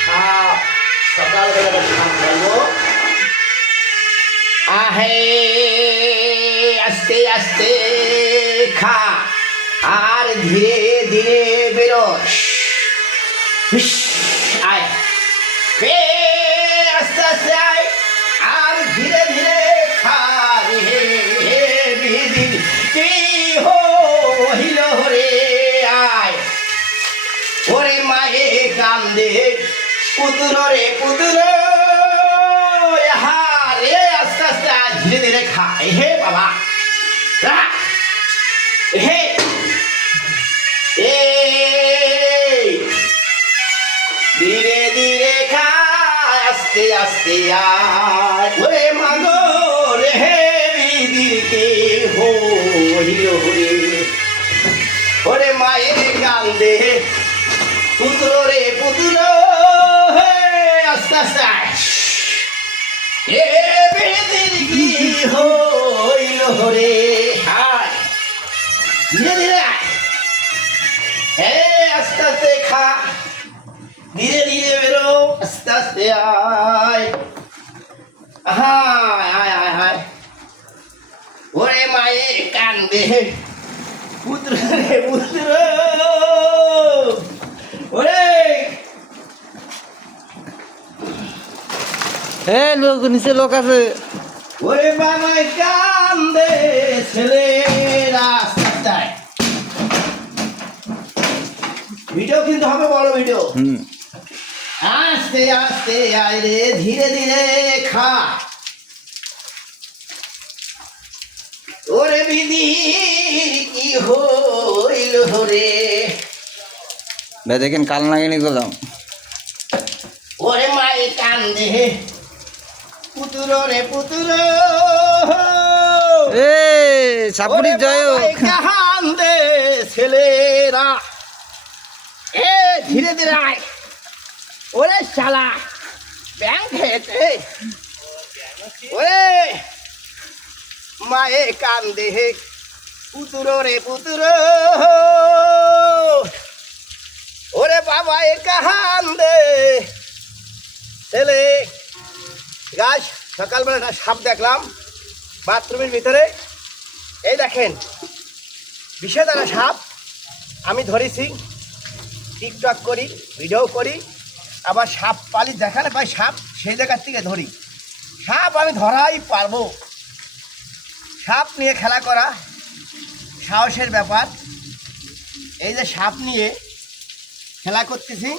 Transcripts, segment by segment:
সাপ সকালবেলা সাপ বলবো আহে আস্তে আস্তে খা আর ধীরে ধীরে বেরোস আয় আস্তে আস্তে আয় আর ধীরে ধীরে খা রে দিদি কি হইল রে আয় ওরে মায়ে কান্দে পুতুর রে পুতুর রে আস্তে আস্তে আয় ধীরে ধীরে খা হে বাবা হে ধীরে ধীরে খা আস্তে আস্তে আয় ওরে মাগো রে হে দিদিকে হইল রে ওরে মায়ের কান্দে পুত্র রে পুত্র আস্তে আস্তে আয় এ দিদি হইল রে হায় ধীরে ধীরে আয় হে আস্তে আস্তে খা ধীরে ধীরে বেরো আস্তে আস্তে আয় হায় আয় আয় হায় ওরে মায়ে কান্দে পুত্র রে পুত্র ওরে লোক নিচে লোক আছে। ওরে বাবাই কান্দে ছেলেরা রাস্তায় ভিডিও কিন্তু হবে বড় ভিডিও আস্তে আস্তে আয় রে ধীরে ধীরে খা ওরে বিধি কি হইল রে ভাই দেখেন কাল নাগিনি গেলাম। ওরে মায়ে কান্দে পুতুর রে পুতুর সাপুরি জয় হোক। কান্দে ছেলেরা ধীরে ধীরে আয় ওরে শালা ব্যাংক খেতে ওরে মায়ে কান্দে পুতুর রে পুতুর ওরে বাবা এ কান্দে ছেলে গাছ সকালবেলা একটা সাপ দেখলাম বাথরুমের ভিতরে এই দেখেন বিষধর সাপ আমি ধরেছি টিকটক করি ভিডিও করি আবার সাপ পালি দেখালে পাই সাপ সেই জায়গার থেকে ধরি সাপ আমি ধরাই পারবো সাপ নিয়ে খেলা করা সাহসের ব্যাপার এই যে সাপ নিয়ে খেলা করতেছি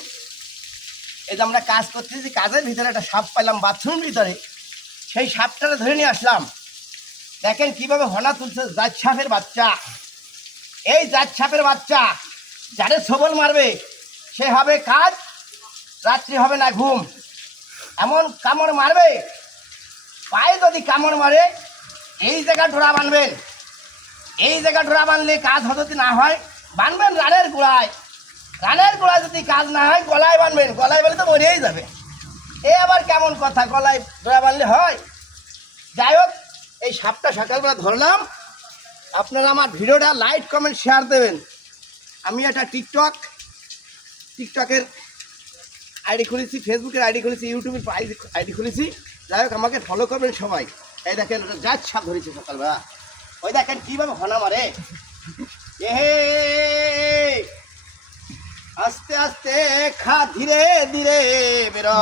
এই যে আমরা কাজ করতেছি কাজের ভিতরে একটা সাপ পাইলাম বাথরুমের ভিতরে সেই সাপটা ধরে নিয়ে আসলাম দেখেন কিভাবে হনা তুলছে জাত সাপের বাচ্চা এই জাত সাপের বাচ্চা যাদের সবল মারবে সে হবে কাজ রাত্রি হবে না ঘুম এমন কামড় মারবে পায়ে যদি কামড় মারে এই জায়গা ডোরা বানবেন এই জায়গা ডোরা বানলে কাজ যদি না হয় বানবেন রানের গোড়ায় যদি কাজ না হয় গলায় বানবেন গলায় বানলে তো মরেই যাবে এ আবার কেমন কথা গলায় ডোরা বানলে হয় যাই হোক এই সাপটা সকালবেলা ধরলাম আপনারা আমার ভিডিওটা লাইক কমেন্ট শেয়ার দেবেন আমি একটা টিকটকের আইডি খুলেছি ফেসবুকের আইডি খুলেছি ইউটিউবের আইডি খুলেছি যাই হোক আমাকে ফলো করবেন সবাই এই দেখেন ওটা জাত সাপ ধরেছে সকালবেলা ওই দেখেন কীভাবে হনা মারে আস্তে আস্তে খা ধীরে ধীরে বেরো